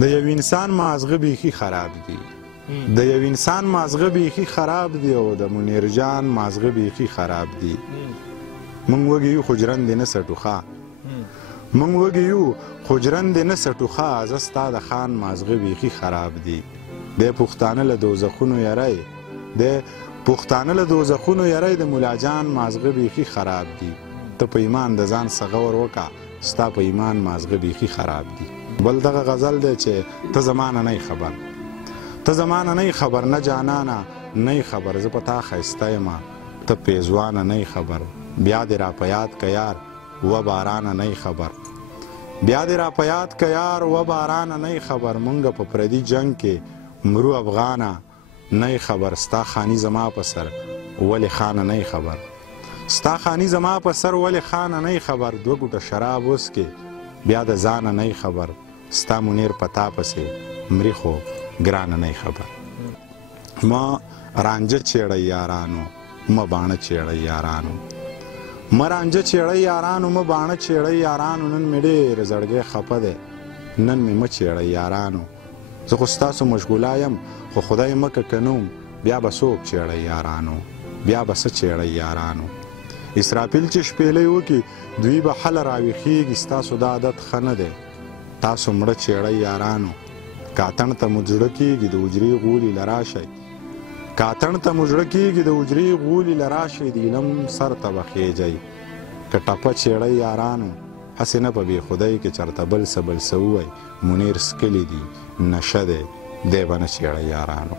د یو انسان مازغه بیخي خراب دی د یو انسان مازغه بیخي خراب دی او د منیر جان مازغه بیخي خراب دی مونږ وږي یو خو ژرندې نه سټوخه مونږ وږي یو خو ژرندې نه سټوخه زه ستا د خان مازغه بیخي خراب دی د پښتانه له دوزخونو یری د پښتانه له دوزخونو یری د مولا جان مازغه بیخي خراب دی ته په ایمان د ځان څه غور وکړه ستا په ایمان مازغه بیخي خراب دی بل دغه غزل دی چې ته زمانه نه خبر ته زمانه نه خبر نه جانانه نه خبر زه په تا ښایسته یم ته پیزوانه نه خبر بیا دې را په یاد که یار و بارانه نه خبر بیا دې را په یاد که یار و بارانه نه خبر مونږ په پردي جنگ کې مرو افغانه نه خبر ستا خاني زما په سر ولې خانه نه خبر ستا خاني زما په سر ولې خانه نه خبر دوه ګوټه شراب وسکې بیا د ځانه نه خبر ستا منیر په تا پسې مري خو ګرانه نه خبر ما رانجه چیړی یارانو ما باڼه چیړی یارانو ما رانجه چیړی یارانو ما باڼه چیړی یارانو نن مې ډېر زړګی خفه دی نن مې مه چیړی یارانو زه خو ستاسو مشغوله یم خو خدای مکه که نوم بیا به څوک چیړی یارانو بیا به څه چیړی یارانو اسرافیل چې شپېلۍ وکړي دوی به هله راویښېږي ستاسو دا عادت ښه نه دی تاسو مړه چیړی یارانو کاتڼ ته مو زړه کېږي د حجرې غولي له راشئ کاتڼ ته مو زړه کېږي د حجرې غولي له راشئ د علم سر ته به خېجئ که ټپه چیړی یارانو هسې نه په بې خدۍ کې چېرته بل څه ووایي منیر سکلی دي نشه دی دی به نه چیړی یارانو